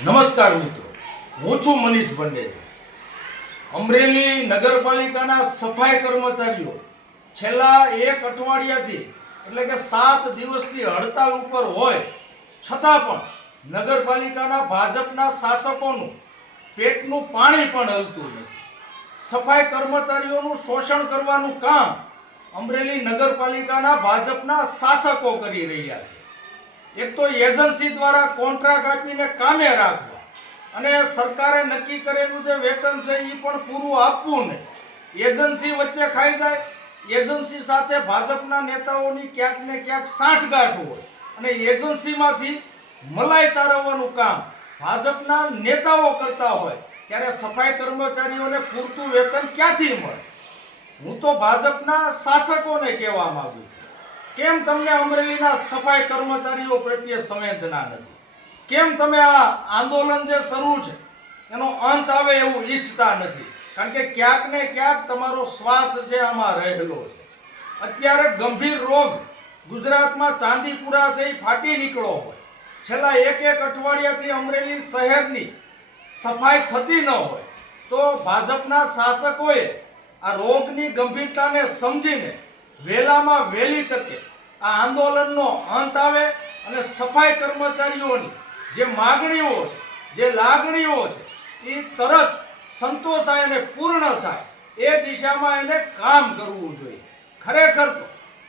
નમસ્કાર મિત્રો. હું છું મનીષ ભંડે અમરેલી નગરપાલિકાના સફાઈ કર્મચારીઓ છેલ્લા એક અઠવાડિયાથી એટલે કે સાત દિવસથી હડતાલ ઉપર હોય, છતાં પણ નગરપાલિકાના ભાજપના શાસકોનું પેટનું પાણી પણ હલતું નથી. સફાઈ કર્મચારીઓનું શોષણ કરવાનું કામ અમરેલી નગરપાલિકાના ભાજપના શાસકો કરી રહ્યા છે. એક તો એજન્સી દ્વારા કોન્ટ્રાક્ટ આપીને કામે રાખવું. અને સરકારે નક્કી કરેલું જે વેતન છે એ પણ પૂરું આપવું નહીં એજન્સી વચ્ચે ખાઈ જાય, એજન્સી સાથે ભાજપના નેતાઓની ક્યાંક ને ક્યાંક સાંઠગાંઠ હોય. અને એજન્સીમાંથી મલાઈ તારવવાનું કામ ભાજપના નેતાઓ કરતા હોય, ત્યારે સફાઈ કર્મચારીઓને પૂરતું વેતન ક્યાંથી મળે? હું તો ભાજપના શાસકોને કહેવા માગું છું. કેમ તમને અમરેલીના સફાઈ કર્મચારીઓ પ્રત્યે સંવેદના નથી? કેમ તમે આ આંદોલન જે શરૂ છે, એનો અંત આવે એવું ઈચ્છતા નથી? કારણ કે ક્યાંક ને ક્યાંક તમારો સ્વાર્થ છે આમાં રહેલો છે. અત્યારે ગંભીર રોગ ગુજરાતમાં ચાંદીપુરા છે એ ફાટી નીકળો હોય. છેલ્લા એક એક અઠવાડિયાથી અમરેલી શહેરની સફાઈ થતી ન હોય. તો ભાજપના શાસકોએ આ રોગની ગંભીરતાને સમજીને વહેલામાં વહેલી તકે આ આંદોલનનો અંત આવે અને સફાઈ કર્મચારીઓની જે માગણીઓ છે, જે લાગણીઓ છે, એ તરત સંતોષાય અને પૂર્ણ થાય. એ દિશામાં એને કામ કરવું જોઈએ. ખરેખર તો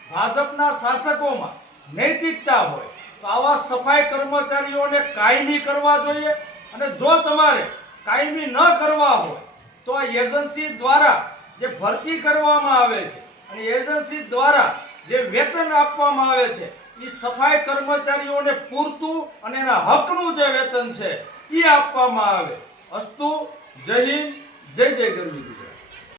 ભાજપના શાસકોમાં નૈતિકતા હોય, તો આવા સફાઈ કર્મચારીઓને કાયમી કરવા જોઈએ અને જો તમારે કાયમી ન કરવા હોય, તો આ એજન્સી દ્વારા જે ભરતી કરવામાં આવે છે, અને એજન્સી દ્વારા જે વેતન આપવામાં આવે છે એ સફાઈ કર્મચારીઓને પૂરતું અને એના હકનું જે વેતન છે એ આપવામાં આવે. અસ્તુ, જય હિન્દ, જય જય ગરવી